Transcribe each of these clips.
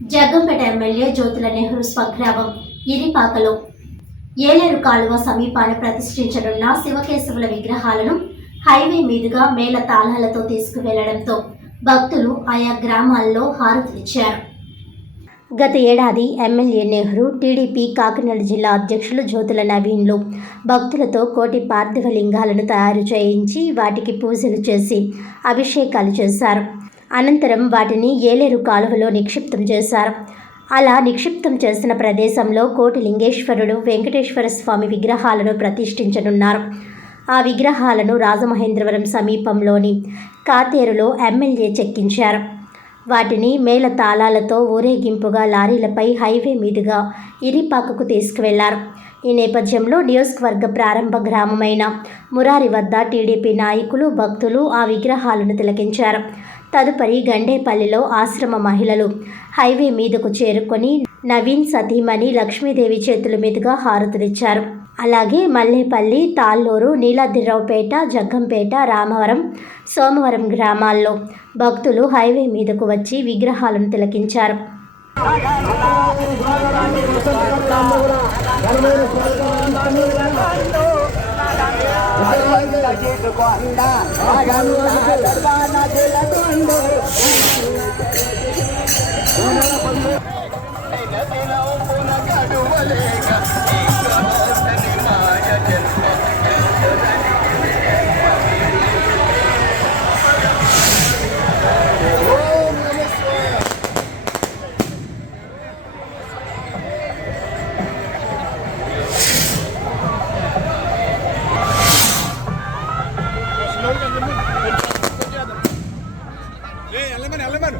Jaggampeta MLA Jyothula Nehru స్వగ్రామం ఇరిపాకలో. ఏలేరు కాలువ సమీపాన ప్రతిష్ఠించనున్న శివకేశవుల విగ్రహాలను హైవే మీదుగా మేళ తాళాలతో తీసుకువెళ్ళడంతో భక్తులు ఆయా గ్రామాల్లో హారతులిచ్చారు గత ఏడాది ఎమ్మెల్యే నెహ్రూ టీడీపీ కాకినాడ జిల్లా అధ్యక్షులు జ్యోతుల నవీన్లు భక్తులతో కోటి పార్థివ లింగాలను తయారు చేయించి వాటికి పూజలు చేసి అభిషేకాలు చేశారు. అనంతరం వాటిని ఏలేరు కాలువలో నిక్షిప్తం చేశారు. అలా నిక్షిప్తం చేసిన ప్రదేశంలో కోటి లింగేశ్వరుడు వెంకటేశ్వర స్వామి విగ్రహాలను ప్రతిష్ఠించనున్నారు. ఆ విగ్రహాలను రాజమహేంద్రవరం సమీపంలోని కాతేరులో ఎమ్మెల్యే చెక్కించారు. వాటిని మేళ తాళాలతో ఊరేగింపుగా లారీలపై హైవే మీదుగా ఇరిపాకకు తీసుకువెళ్ళారు. ఈ నేపథ్యంలో నియోజకవర్గ ప్రారంభ గ్రామమైన మురారి వద్ద టీడీపీ నాయకులు భక్తులు ఆ విగ్రహాలను తిలకించారు. తదుపరి గండేపల్లిలో ఆశ్రమ మహిళలు హైవే మీదకు చేరుకొని నవీన్ సతీమణి లక్ష్మీదేవి చేతుల మీదుగా హారతులిచ్చారు అలాగే మల్లేపల్లి తాళ్ళూరు నీలాద్రిరావుపేట జగ్గంపేట రామవరం సోమవరం గ్రామాల్లో భక్తులు హైవే మీదకు వచ్చి విగ్రహాలను తిలకించారు ఏ వెళ్ళమని వెళ్ళమను ఏ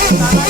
பார்வை